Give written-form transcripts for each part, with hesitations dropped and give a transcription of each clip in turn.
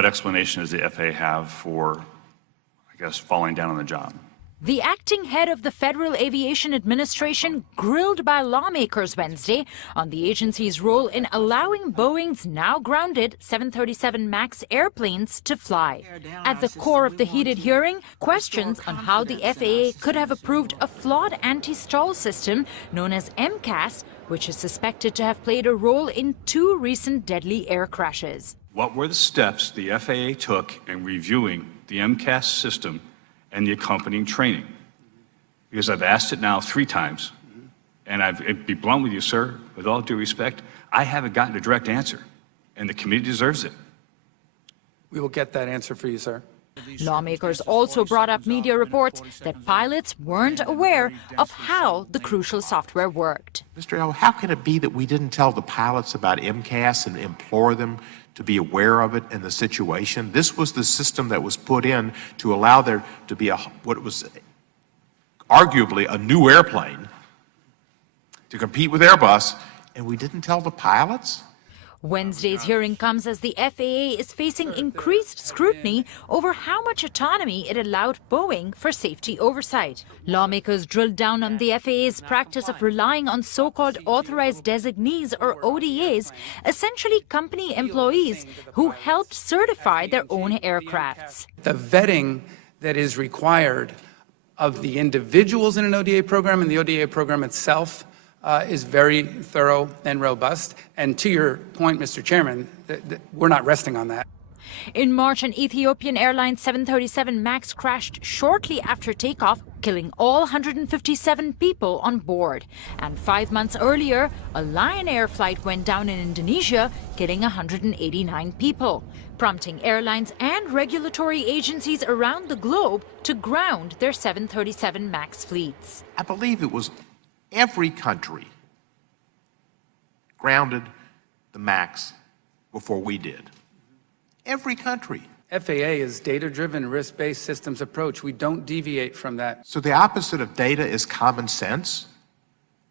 What explanation does the FAA have for, I guess, falling down on the job? The acting head of the Federal Aviation Administration grilled by lawmakers Wednesday on the agency's role in allowing Boeing's now grounded 737 MAX airplanes to fly. At the core of the heated hearing, questions on how the FAA could have approved a flawed anti-stall system known as MCAS, which is suspected to have played a role in 2 recent deadly air crashes. What were the steps the FAA took in reviewing the MCAS system and the accompanying training? Because I've asked it now 3 times, and I'd be blunt with you, sir, with all due respect, I haven't gotten a direct answer, and the committee deserves it. We will get that answer for you, sir. Lawmakers also brought up media reports that pilots weren't aware of how the crucial software worked. Mr. L., how can it be that we didn't tell the pilots about MCAS and implore them to be aware of it in the situation? This was the system that was put in to allow there to be what was arguably a new airplane to compete with Airbus, and we didn't tell the pilots? Wednesday's hearing comes as the FAA is facing increased scrutiny over how much autonomy it allowed Boeing for safety oversight. Lawmakers drilled down on the FAA's practice of relying on so-called authorized designees or ODAs, essentially company employees who helped certify their own aircrafts. The vetting that is required of the individuals in an ODA program and the ODA program itself is very thorough and robust. And to your point, Mr. Chairman, we're not resting on that. In March, an Ethiopian Airlines 737 MAX crashed shortly after takeoff, killing all 157 people on board. And 5 months earlier, a Lion Air flight went down in Indonesia, killing 189 people, prompting airlines and regulatory agencies around the globe to ground their 737 MAX fleets. I believe it was every country grounded the MAX before we did. Every country. FAA is data-driven, risk-based systems approach. We don't deviate from that. So the opposite of data is common sense?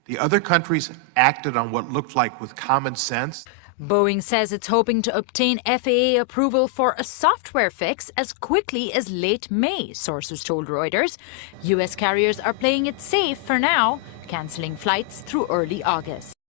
The other countries acted on what looked like with common sense? Boeing says it's hoping to obtain FAA approval for a software fix as quickly as late May, sources told Reuters. U.S. carriers are playing it safe for now, canceling flights through early August.